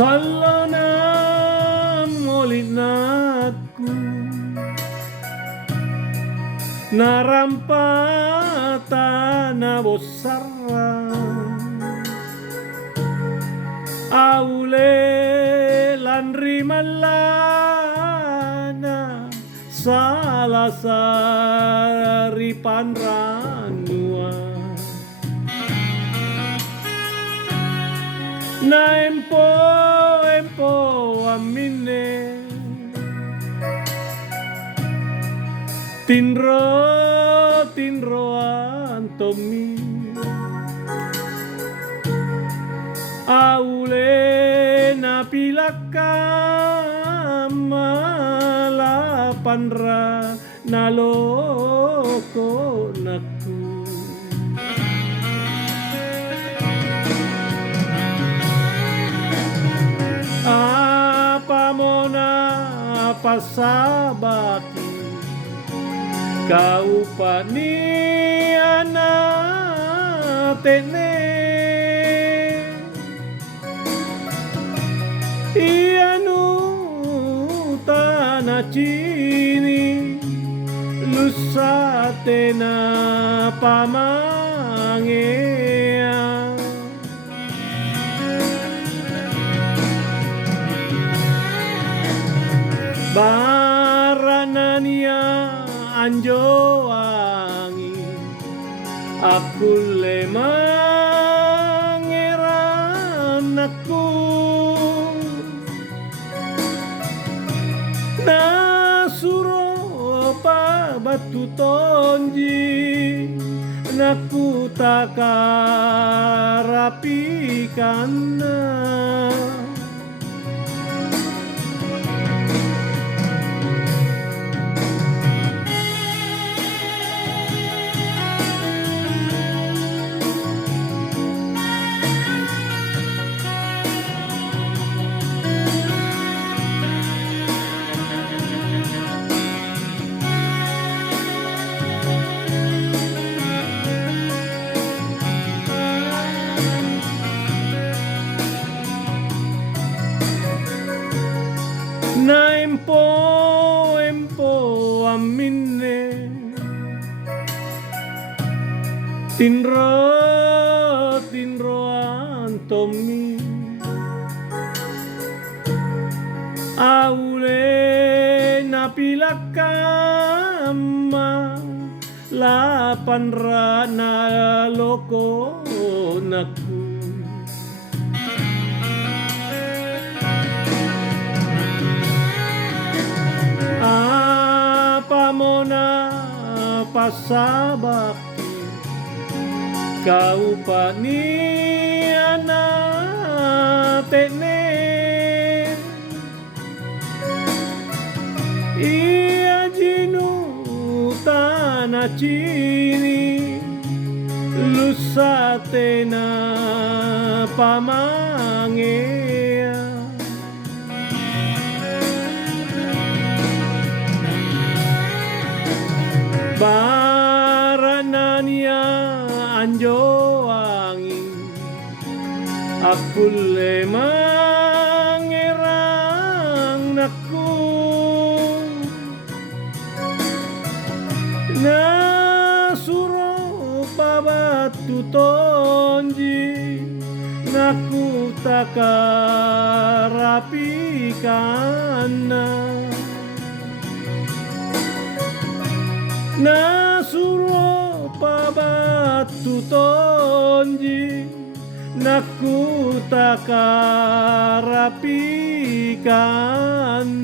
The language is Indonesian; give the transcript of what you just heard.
Salana molinaku narampatana bosarra aule lanri malana salasari panranua na empo amine tinro antomi aule na pilakama la panra naloko naku apa mona pasabaki kau paniana tene ianu tanah cini lusatena pamangea baranania anjo wangi aku lemangeran aku nasuro pa batu tonji naku takarapikan na empo amine tinro antomi aule napilakama la panra na loko naku apa mona pasabaki kau paniana tene ia jinu tanah cini lusatena pamangea baranania anjo wangi aku lemangerang naku nasuro pabatu tonji naku takarapikan nasuro pabatu tonji naku takarapikan